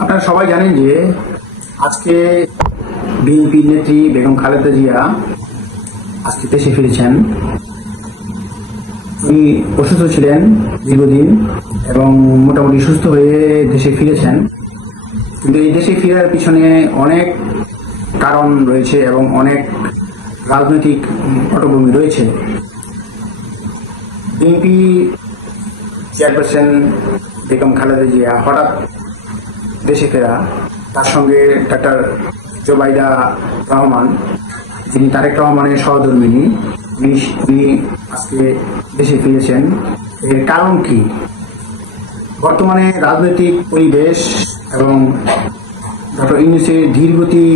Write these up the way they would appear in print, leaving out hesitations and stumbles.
আপনারা সবাই জানেন যে আজকে বিএনপি নেত্রী বেগম খালেদা জিয়া আজকে দেশে ফিরেছেন। তিনি অসুস্থ ছিলেন দীর্ঘদিন এবং মোটামুটি সুস্থ হয়ে দেশে ফিরেছেন। কিন্তু এই দেশে ফেরার পিছনে অনেক কারণ রয়েছে এবং অনেক রাজনৈতিক পটভূমি রয়েছে। বিএনপি চেয়ারপারসন বেগম খালেদা জিয়া হঠাৎ দেশে ফেরা, তার সঙ্গে ডাক্তার জোবাইদা রহমান, যিনি তারেক রহমানের সহধর্মিণী, তিনি আজকে দেশে ফিরেছেন। এর কারণ কি? বর্তমানে রাজনৈতিক পরিবেশ এবং ডক্টর ইউনূসের ধীরগতি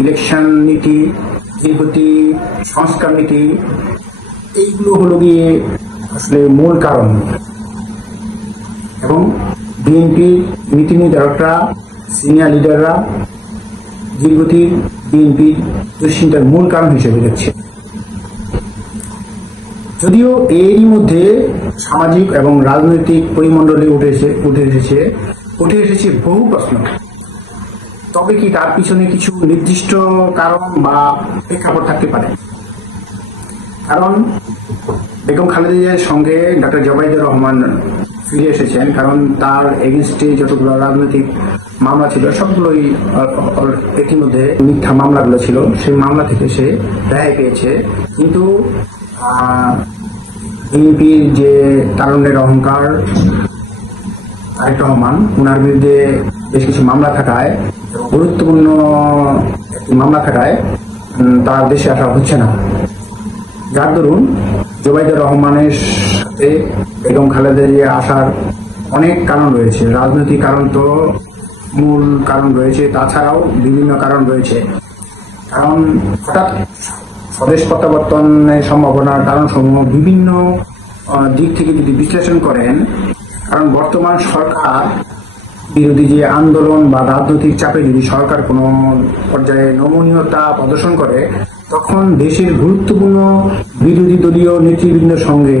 ইলেকশন নীতি, ধীরগতি সংস্কার নীতি, এইগুলো হলো গিয়ে আসলে মূল কারণ। এবং বিএনপির নীতি নির্ধারকরা, সিনিয়র লিডাররা ধীরগতির বিএনপির দুশ্চিন্তার মূল কারণ হিসেবে দেখছে। যদিও এরই মধ্যে সামাজিক এবং রাজনৈতিক পরিমণ্ডলে উঠে এসেছে বহু প্রশ্ন। তবে কি তার পিছনে কিছু নির্দিষ্ট কারণ বা প্রেক্ষাপট থাকতে পারে? কারণ বেগম খালেদা জিয়ার সঙ্গে ডক্টর জোবাইদা রহমান ফিরে এসেছেন, কারণ তার এগেনস্টে যতগুলো রাজনৈতিক মামলা ছিল সবগুলোই ইতিমধ্যে মিথ্যা মামলাগুলো ছিল, সেই মামলা থেকে সে রেহাই পেয়েছে। কিন্তু বিএনপির যে তারুণ্যের অহংকার তারেক রহমান, ওনার বিরুদ্ধে বেশ কিছু মামলা থাকায়, গুরুত্বপূর্ণ একটি মামলা থাকায় তার দেশে আসা হচ্ছে না। যার দরুন জোবাইদা রহমানের সাথে বেগম খালেদা জিয়া আসার অনেক কারণ রয়েছে। রাজনৈতিক কারণ তো মূল কারণ রয়েছে, তাছাড়াও বিভিন্ন কারণ রয়েছে। কারণ হঠাৎ স্বদেশ প্রত্যাবর্তনের সম্ভাবনার কারণসমূহ বিভিন্ন দিক থেকে যদি বিশ্লেষণ করেন, কারণ বর্তমান সরকার বিরোধী যে আন্দোলন বা রাজনৈতিক চাপে যদি সরকার কোনো পর্যায়ে নমনীয়তা প্রদর্শন করে, তখন দেশের গুরুত্বপূর্ণ বিরোধী দলীয় নেতৃবৃন্দের সঙ্গে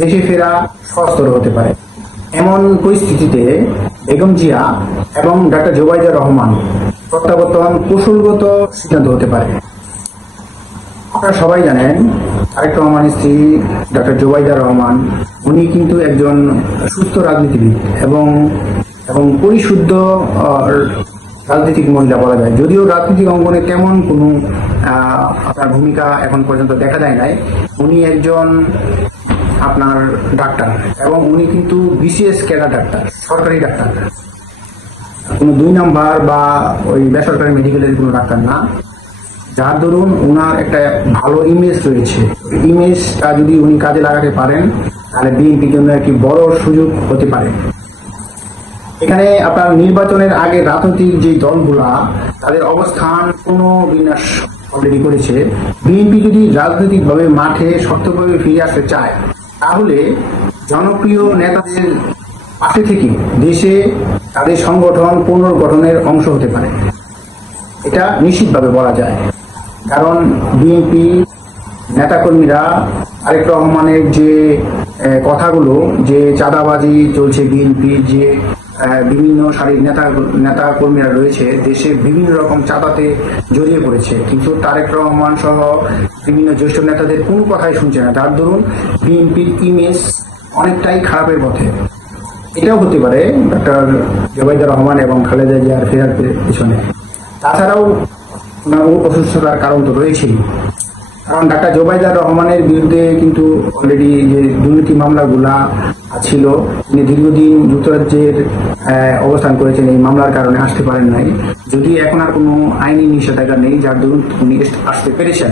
দেশে ফেরা সহজতর হতে পারে। এমন পরিস্থিতিতে বেগম জিয়া এবং ডাক্তার জোবাইদা রহমান প্রত্যাবর্তন কৌশলগত সিদ্ধান্ত হতে পারে। আপনারা সবাই জানেন তারেক রহমানের স্ত্রী ডাক্তার জোবাইদা রহমান, উনি কিন্তু একজন সুস্থ রাজনীতিবিদ এবং পরিশুদ্ধ রাজনৈতিক মহিলা বলা যায়। যদিও রাজনৈতিক অঙ্গনে তেমন কোনো আপনার ভূমিকা এখন পর্যন্ত দেখা যায় নাই। উনি একজন আপনার ডাক্তার এবং উনি কিন্তু বিসিএস ক্যাডার ডাক্তার, সরকারি ডাক্তার, কোনো 2 নাম্বার বা ওই বেসরকারি মেডিকেলের কোনো ডাক্তার না। যার দরুন ওনার একটা ভালো ইমেজ রয়েছে। ইমেজটা যদি উনি কাজে লাগাতে পারেন, তাহলে বিএনপির জন্য একটি বড় সুযোগ হতে পারে। এখানে আপনার নির্বাচনের আগে রাজনৈতিক যে দলগুলা তাদের অবস্থান পুনর্বিন্যাস অলরেডি করেছে। বিএনপি যদি রাজনৈতিকভাবে মাঠে শক্তভাবে ফিরে আসতে চায়, তাহলে জনপ্রিয় নেতাদের পাশে থেকে দেশে তাদের সংগঠন পুনর্গঠনের অংশ হতে পারে, এটা নিশ্চিতভাবে বলা যায়। কারণ বিএনপি নেতাকর্মীরা তারেক রহমানের যে কথাগুলো, যে চাঁদাবাজি চলছে, বিএনপির যে বিভিন্ন সারির নেতা কর্মীরা রয়েছে দেশে বিভিন্ন রকম চাঁদাতে জড়িয়ে পড়েছে, কিন্তু তারেক রহমান সহ বিভিন্ন জ্যেষ্ঠ নেতাদের কোনো কথাই শুনছে না। যার দরুন বিএনপির ইমেজ অনেকটাই খারাপের পথে। এটাও হতে পারে ডক্টর জোবাইদা রহমান এবং খালেদা জিয়ার ফেরার পিছনে। তাছাড়াও অসুস্থতার কারণ তো রয়েছেই। কারণ ডাক্তার জোবাইদা রহমানের বিরুদ্ধে কিন্তু অলরেডি যে দুর্নীতি মামলাগুলা ছিল, তিনি দীর্ঘদিন যুক্তরাজ্যের অবস্থান করেছেন, এই মামলার কারণে আসতে পারেন নাই। যদি এখন আর কোনো আইনি নিষেধাজ্ঞা নেই, যার দরুন উনি আসতে পেরেছেন।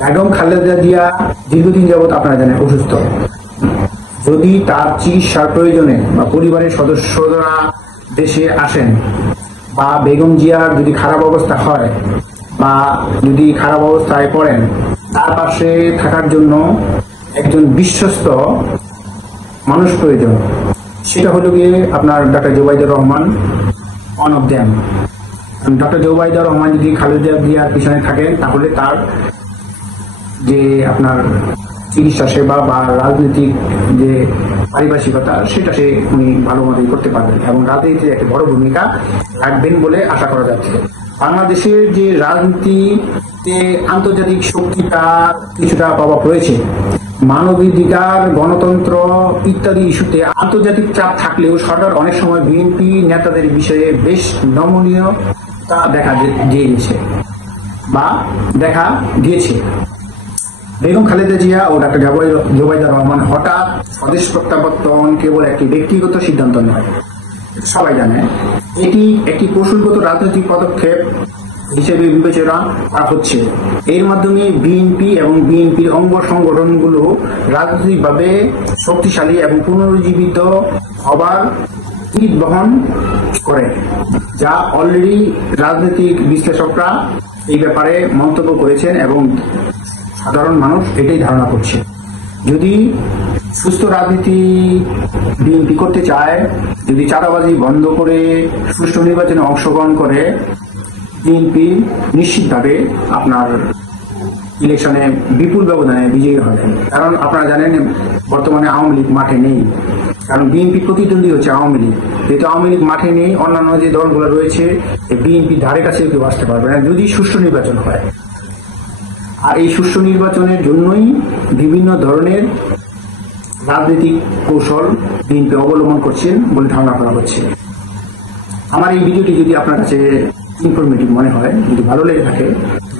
বেগম খালেদা জিয়া দীর্ঘদিন যাবৎ আপনারা জানেন অসুস্থ। যদি তার চিকিৎসার প্রয়োজনে বা পরিবারের সদস্যরা দেশে আসেন, বা বেগম জিয়ার যদি খারাপ অবস্থা হয় বা যদি খারাপ অবস্থায় পড়েন, তার পাশে থাকার জন্য একজন বিশ্বস্ত মানুষ প্রয়োজন। সেটা হলো গিয়ে আপনার doctor Zubaida Rahman, one of them. Doctor Zubaida Rahman যদি খালেদা জিয়ার পিছনে থাকেন, তাহলে তার যে আপনার চিকিৎসা সেবা বা রাজনৈতিক যে পারিপার্শ্বিকতা, সেটা উনি ভালো মতোই করতে পারবেন এবং রাজনীতিতে একটা বড় ভূমিকা রাখবেন বলে আশা করা যাচ্ছে। বাংলাদেশের যে রাজনীতিতে আন্তর্জাতিক শক্তিটা কিছুটা প্রভাব রয়েছে, মানবাধিকার, গণতন্ত্র ইত্যাদি ইস্যুতে আন্তর্জাতিক চাপ থাকলেও সরকার অনেক সময় বিএনপি নেতাদের বিষয়ে বেশ নমনীয়তা দেখা দিয়েছে বা দেখা দিয়েছে। বেগম খালেদা জিয়া ও ডাক্তার জোবাইদা রহমান হঠাৎ স্বদেশ প্রত্যাবর্তন কেবল একটি ব্যক্তিগত সিদ্ধান্ত নয়, সবাই জানে এটি একটি কৌশলগত রাজনৈতিক পদক্ষেপ হিসেবে বিবেচনা করা হচ্ছে। এর মাধ্যমে বিএনপি এবং বিএনপির অঙ্গ সংগঠনগুলো রাজনৈতিকভাবে শক্তিশালী এবং পুনরুজ্জীবিত হবার ইঙ্গিত বহন করে, যা অলরেডি রাজনৈতিক বিশ্লেষকরা এই ব্যাপারে মন্তব্য করেছেন এবং সাধারণ মানুষ এটাই ধারণা করছে। যদি সুস্থ রাজনীতি বিএনপি করতে চায়, যদি চাঁদাবাজি বন্ধ করে সুষ্ঠু নির্বাচনে অংশগ্রহণ করে, বিএনপি নিশ্চিতভাবে আপনার ইলেকশনে বিপুল ব্যবধানে বিজয়ী হবে। কারণ আপনারা জানেন বর্তমানে আওয়ামী লীগ মাঠে নেই, কারণ বিএনপি প্রতিদ্বন্দ্বী হচ্ছে আওয়ামী লীগ। যেহেতু আওয়ামী লীগ মাঠে নেই, অন্যান্য যে দলগুলো রয়েছে বিএনপি ধারে কাছে কেউ আসতে পারবে না যদি সুষ্ঠু নির্বাচন হয়। আর এই সুষ্ঠু নির্বাচনের জন্যই বিভিন্ন ধরনের রাজনৈতিক কৌশল বিএনপি অবলম্বন করছেন বলে ধারণা করা হচ্ছে। আমার এই ভিডিওটি যদি আপনার কাছে ইনফরমেটিভ মনে হয়, যদি ভালো লেগে থাকে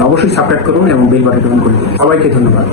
অবশ্যই সাবস্ক্রাইব করুন এবং বেল বাটন অন করুন। সবাইকে ধন্যবাদ।